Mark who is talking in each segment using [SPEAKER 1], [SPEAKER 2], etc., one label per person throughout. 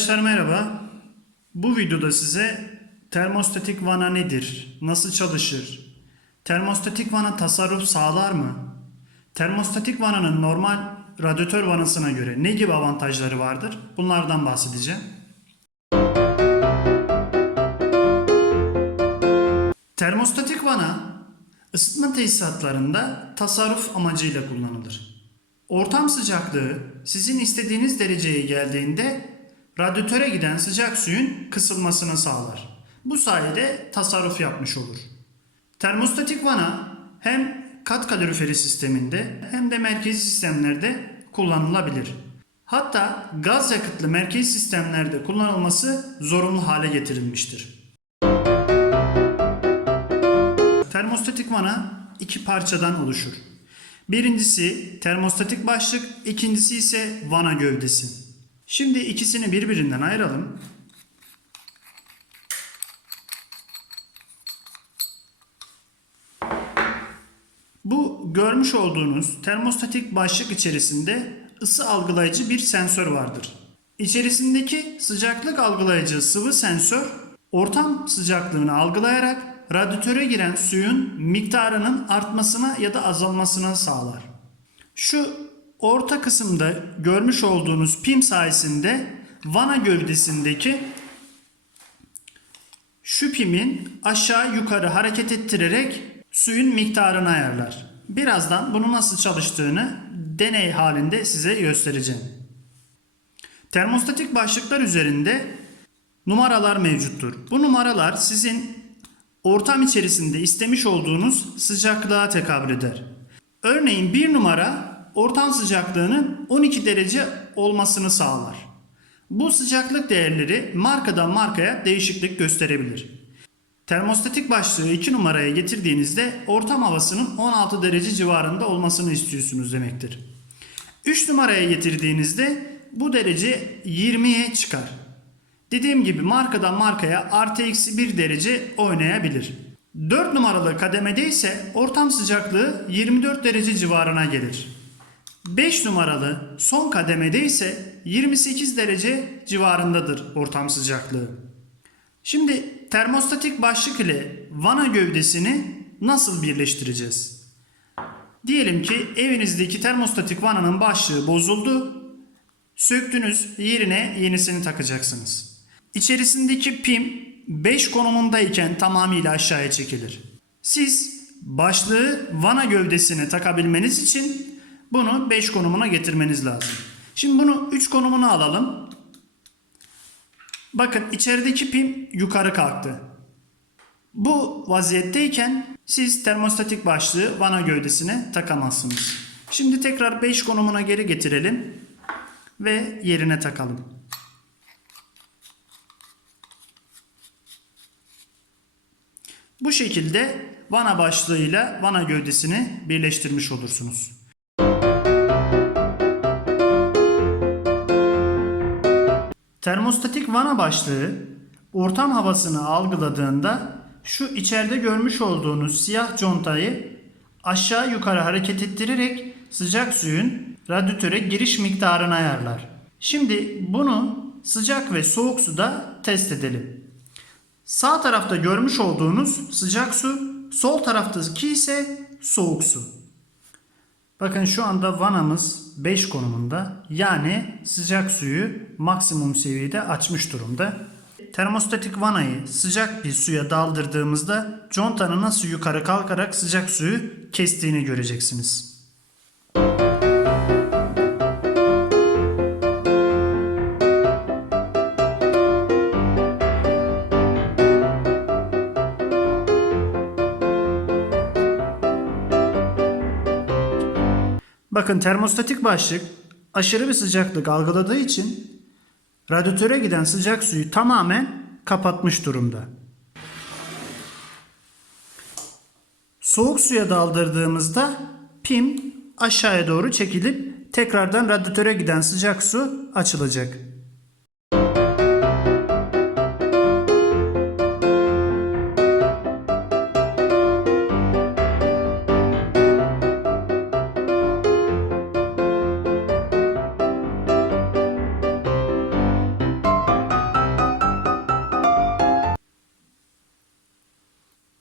[SPEAKER 1] Arkadaşlar merhaba. Bu videoda size termostatik vana nedir? Nasıl çalışır? Termostatik vana tasarruf sağlar mı? Termostatik vananın normal radyatör vanasına göre ne gibi avantajları vardır? Bunlardan bahsedeceğim. Termostatik vana ısıtma tesisatlarında tasarruf amacıyla kullanılır. Ortam sıcaklığı sizin istediğiniz dereceye geldiğinde radyatöre giden sıcak suyun kısılmasını sağlar. Bu sayede tasarruf yapmış olur. Termostatik vana hem kat kaloriferi sisteminde hem de merkezi sistemlerde kullanılabilir. Hatta gaz yakıtlı merkezi sistemlerde kullanılması zorunlu hale getirilmiştir. Termostatik vana iki parçadan oluşur. Birincisi termostatik başlık, ikincisi ise vana gövdesi. Şimdi ikisini birbirinden ayıralım. Bu görmüş olduğunuz termostatik başlık içerisinde ısı algılayıcı bir sensör vardır. İçerisindeki sıcaklık algılayıcı sıvı sensör ortam sıcaklığını algılayarak radyatöre giren suyun miktarının artmasına ya da azalmasına sağlar. Şu orta kısımda görmüş olduğunuz pim sayesinde vana gövdesindeki şu pimin aşağı yukarı hareket ettirerek suyun miktarını ayarlar. Birazdan bunu nasıl çalıştığını deney halinde size göstereceğim. Termostatik başlıklar üzerinde numaralar mevcuttur. Bu numaralar sizin ortam içerisinde istemiş olduğunuz sıcaklığa tekabül eder. Örneğin bir numara ortam sıcaklığının 12 derece olmasını sağlar. Bu sıcaklık değerleri markadan markaya değişiklik gösterebilir. Termostatik başlığı 2 numaraya getirdiğinizde ortam havasının 16 derece civarında olmasını istiyorsunuz demektir. 3 numaraya getirdiğinizde bu derece 20'ye çıkar. Dediğim gibi markadan markaya artı eksi 1 derece oynayabilir. 4 numaralı kademede ise ortam sıcaklığı 24 derece civarına gelir. 5 numaralı son kademede ise 28 derece civarındadır ortam sıcaklığı. Şimdi termostatik başlık ile vana gövdesini nasıl birleştireceğiz? Diyelim ki evinizdeki termostatik vananın başlığı bozuldu. Söktünüz yerine yenisini takacaksınız. İçerisindeki pim 5 konumundayken tamamıyla aşağıya çekilir. Siz başlığı vana gövdesine takabilmeniz için bunu 5 konumuna getirmeniz lazım. Şimdi bunu 3 konumuna alalım. Bakın içerideki pim yukarı kalktı. Bu vaziyetteyken siz termostatik başlığı vana gövdesine takamazsınız. Şimdi tekrar 5 konumuna geri getirelim ve yerine takalım. Bu şekilde vana başlığıyla vana gövdesini birleştirmiş olursunuz. Termostatik vana başlığı ortam havasını algıladığında şu içeride görmüş olduğunuz siyah contayı aşağı yukarı hareket ettirerek sıcak suyun radyatöre giriş miktarını ayarlar. Şimdi bunu sıcak ve soğuk suda test edelim. Sağ tarafta görmüş olduğunuz sıcak su, sol taraftaki ise soğuk su. Bakın şu anda vanamız 5 konumunda. Yani sıcak suyu maksimum seviyede açmış durumda. Termostatik vanayı sıcak bir suya daldırdığımızda contanın nasıl yukarı kalkarak sıcak suyu kestiğini göreceksiniz. Bakın termostatik başlık aşırı bir sıcaklık algıladığı için radyatöre giden sıcak suyu tamamen kapatmış durumda. Soğuk suya daldırdığımızda pim aşağıya doğru çekilip tekrardan radyatöre giden sıcak su açılacak.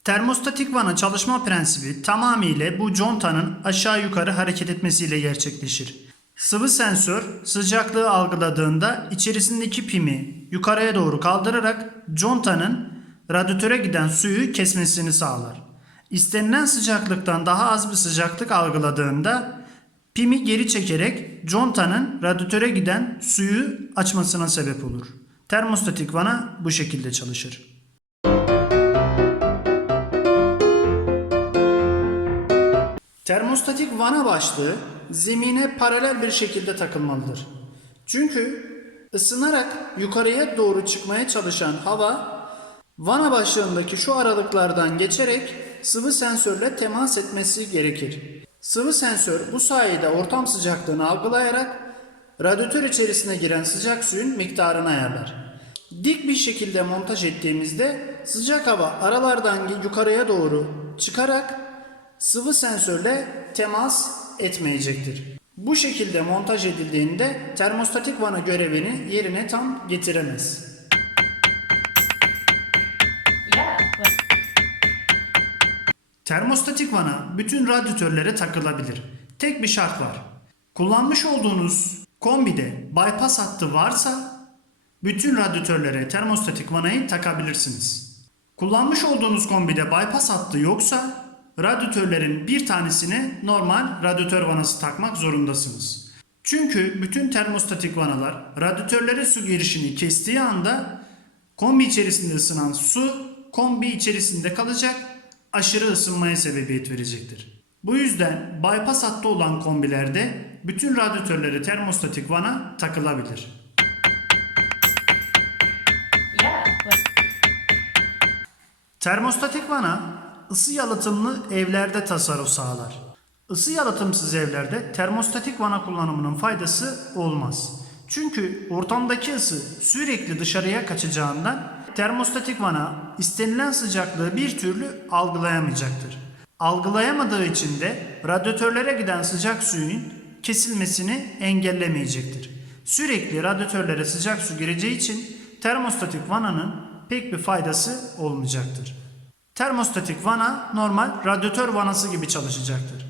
[SPEAKER 1] Termostatik vana çalışma prensibi tamamıyla bu contanın aşağı yukarı hareket etmesiyle gerçekleşir. Sıvı sensör sıcaklığı algıladığında içerisindeki pimi yukarıya doğru kaldırarak contanın radyatöre giden suyu kesmesini sağlar. İstenilen sıcaklıktan daha az bir sıcaklık algıladığında pimi geri çekerek contanın radyatöre giden suyu açmasına sebep olur. Termostatik vana bu şekilde çalışır. Termostatik vana başlığı zemine paralel bir şekilde takılmalıdır. Çünkü ısınarak yukarıya doğru çıkmaya çalışan hava vana başlığındaki şu aralıklardan geçerek sıvı sensörle temas etmesi gerekir. Sıvı sensör bu sayede ortam sıcaklığını algılayarak radyatör içerisine giren sıcak suyun miktarını ayarlar. Dik bir şekilde montaj ettiğimizde sıcak hava aralardan yukarıya doğru çıkarak sıvı sensörle temas etmeyecektir. Bu şekilde montaj edildiğinde termostatik vana görevini yerine tam getiremez. Termostatik vana bütün radyatörlere takılabilir. Tek bir şart var. Kullanmış olduğunuz kombide bypass hattı varsa bütün radyatörlere termostatik vanayı takabilirsiniz. Kullanmış olduğunuz kombide bypass hattı yoksa radyatörlerin bir tanesine normal radyatör vanası takmak zorundasınız. Çünkü bütün termostatik vanalar radyatörlere su girişini kestiği anda kombi içerisinde ısınan su kombi içerisinde kalacak aşırı ısınmaya sebebiyet verecektir. Bu yüzden bypass hattı olan kombilerde bütün radyatörlere termostatik vana takılabilir. Termostatik vana ısı yalıtımlı evlerde tasarruf sağlar. Isı yalıtımsız evlerde termostatik vana kullanımının faydası olmaz. Çünkü ortamdaki ısı sürekli dışarıya kaçacağından termostatik vana istenilen sıcaklığı bir türlü algılayamayacaktır. Algılayamadığı için de radyatörlere giden sıcak suyun kesilmesini engellemeyecektir. Sürekli radyatörlere sıcak su gireceği için termostatik vananın pek bir faydası olmayacaktır. Termostatik vana normal radyatör vanası gibi çalışacaktır.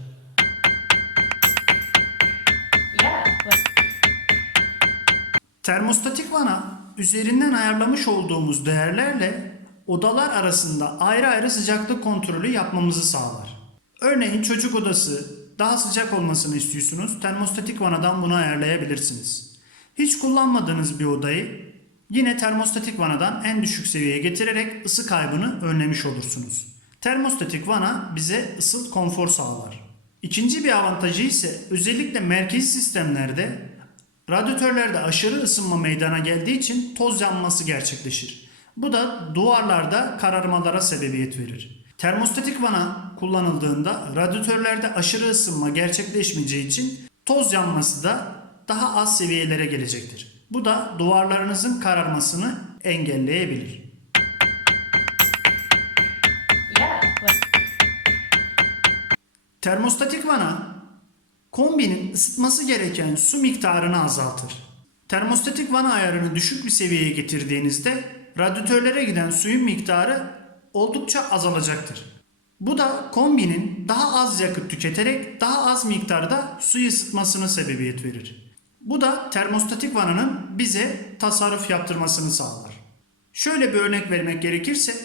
[SPEAKER 1] Termostatik vana üzerinden ayarlamış olduğumuz değerlerle odalar arasında ayrı ayrı sıcaklık kontrolü yapmamızı sağlar. Örneğin çocuk odası daha sıcak olmasını istiyorsunuz. Termostatik vanadan bunu ayarlayabilirsiniz. Hiç kullanmadığınız bir odayı yine termostatik vanadan en düşük seviyeye getirerek ısı kaybını önlemiş olursunuz. Termostatik vana bize ısıl konfor sağlar. İkinci bir avantajı ise özellikle merkezi sistemlerde radyatörlerde aşırı ısınma meydana geldiği için toz yanması gerçekleşir. Bu da duvarlarda kararmalara sebebiyet verir. Termostatik vana kullanıldığında radyatörlerde aşırı ısınma gerçekleşmeyeceği için toz yanması da daha az seviyelere gelecektir. Bu da duvarlarınızın kararmasını engelleyebilir. Termostatik vana kombinin ısıtması gereken su miktarını azaltır. Termostatik vana ayarını düşük bir seviyeye getirdiğinizde radyatörlere giden suyun miktarı oldukça azalacaktır. Bu da kombinin daha az yakıt tüketerek daha az miktarda suyu ısıtmasına sebebiyet verir. Bu da termostatik vananın bize tasarruf yaptırmasını sağlar. Şöyle bir örnek vermek gerekirse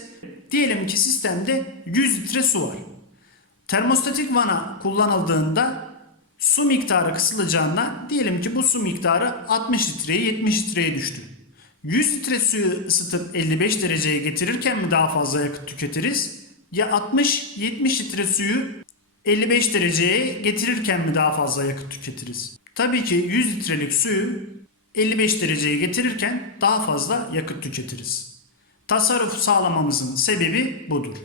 [SPEAKER 1] diyelim ki sistemde 100 litre su var. Termostatik vana kullanıldığında su miktarı kısılacağından diyelim ki bu su miktarı 60 litreye 70 litreye düştü. 100 litre suyu ısıtıp 55 dereceye getirirken mi daha fazla yakıt tüketiriz? Ya 60-70 litre suyu 55 dereceye getirirken mi daha fazla yakıt tüketiriz? Tabii ki 100 litrelik suyu 55 dereceye getirirken daha fazla yakıt tüketiriz. Tasarruf sağlamamızın sebebi budur.